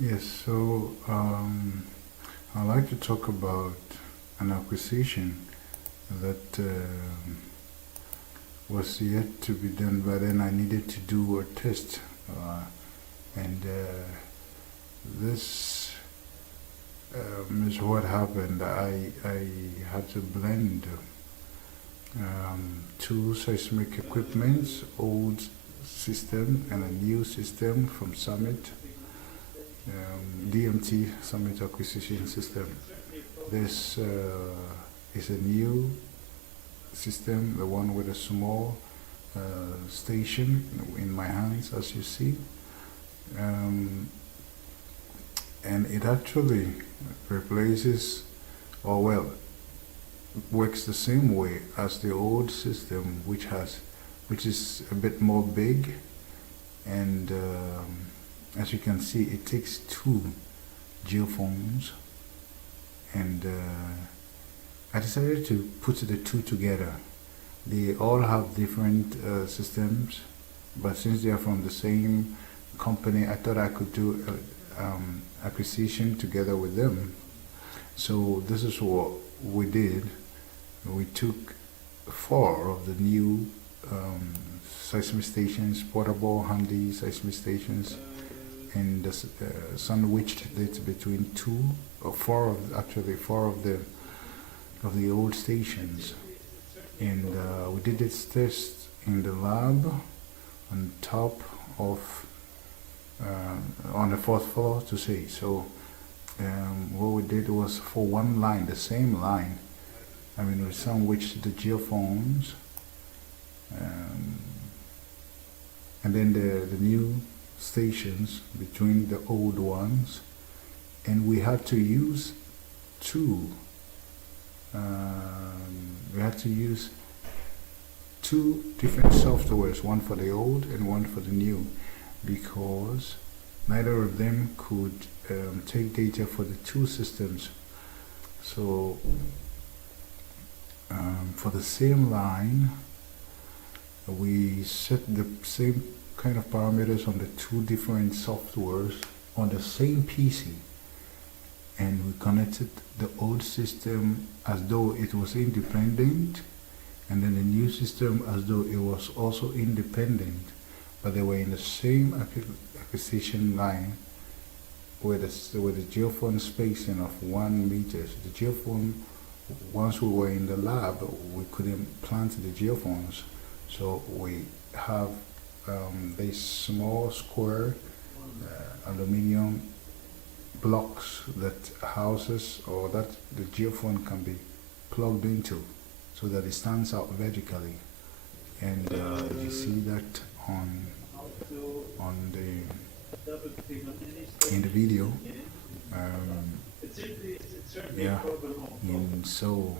Yes, so I'd like to talk about an acquisition that was yet to be done, but then I needed to do a test. And this is what happened. I had to blend two seismic equipments, old system and a new system from Summit, DMT, Summit Acquisition System. This is a new system, the one with a small station in my hands, as you see. Um, and it actually replaces, or well, works the same way as the old system, which is a bit more big, and as you can see, it takes two geophones, and I decided to put the two together. They all have different systems, but since they are from the same company, I thought I could do acquisition together with them. So this is what we did. We took four of the new seismic stations, portable, handy seismic stations, and sandwiched it between two or four of actually four of the old stations, and we did this test in the lab on top of on the fourth floor to say. So what we did was for one line, the same line. I mean, we sandwiched the geophones, um, and then the new stations between the old ones, and we had to use two. We had to use two different softwares, one for the old and one for the new, because neither of them could take data for the two systems. So for the same line, we set the same kind of parameters on the two different softwares on the same PC, and we connected the old system as though it was independent, and then the new system as though it was also independent, but they were in the same acquisition line with the geophone spacing of 1 meter. So the geophone, once we were in the lab, we couldn't plant the geophones, so we have these small square aluminium blocks that houses or that the geophone can be plugged into, so that it stands out vertically. And you see that on the in the video. Um, yeah, and so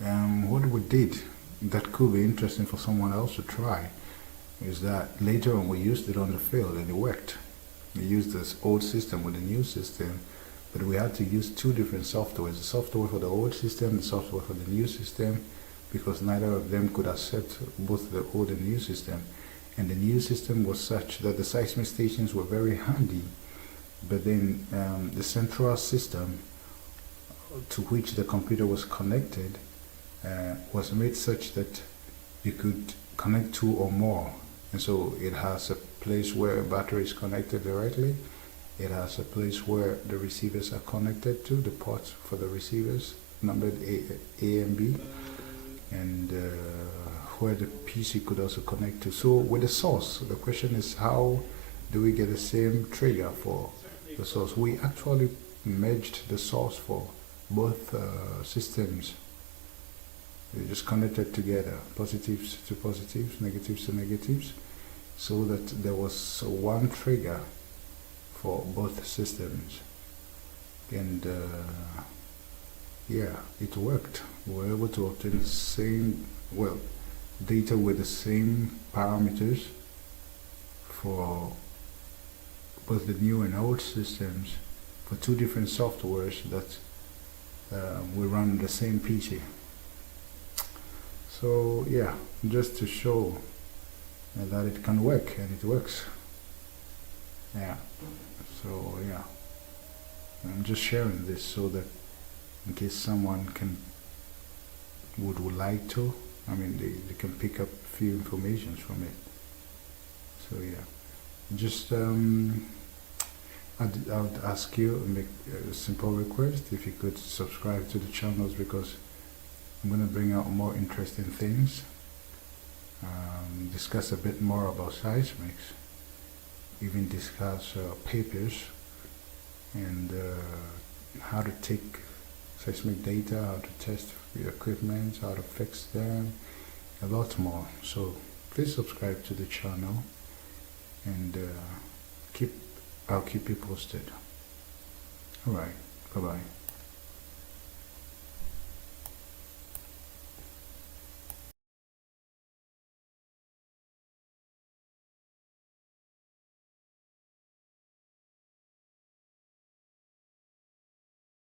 what we did that could be interesting for someone else to try is that later on we used it on the field and it worked. We used this old system with the new system, but we had to use two different softwares, the software for the old system, the software for the new system, because neither of them could accept both the old and new system. And the new system was such that the seismic stations were very handy, but then the central system to which the computer was connected was made such that you could connect two or more. And so it has a place where a battery is connected directly. It has a place where the receivers are connected to, the ports for the receivers, numbered A and B, and where the PC could also connect to. So with the source, the question is, how do we get the same trigger for the source? We actually merged the source for both systems. They just connected together, positives to positives, negatives to negatives, so that there was one trigger for both systems. And yeah, it worked. We were able to obtain the same, well, data with the same parameters for both the new and old systems for two different softwares that we run the same PC. So yeah, just to show that it can work, and it works. Yeah. So yeah, I'm just sharing this so that in case someone would like to, I mean, they can pick up a few informations from it. So yeah, just I would ask you, make a simple request if you could subscribe to the channels, because I'm going to bring out more interesting things, discuss a bit more about seismics, even discuss papers and how to take seismic data, how to test your equipment, how to fix them, a lot more. So please subscribe to the channel, and I'll keep you posted. Alright, bye bye.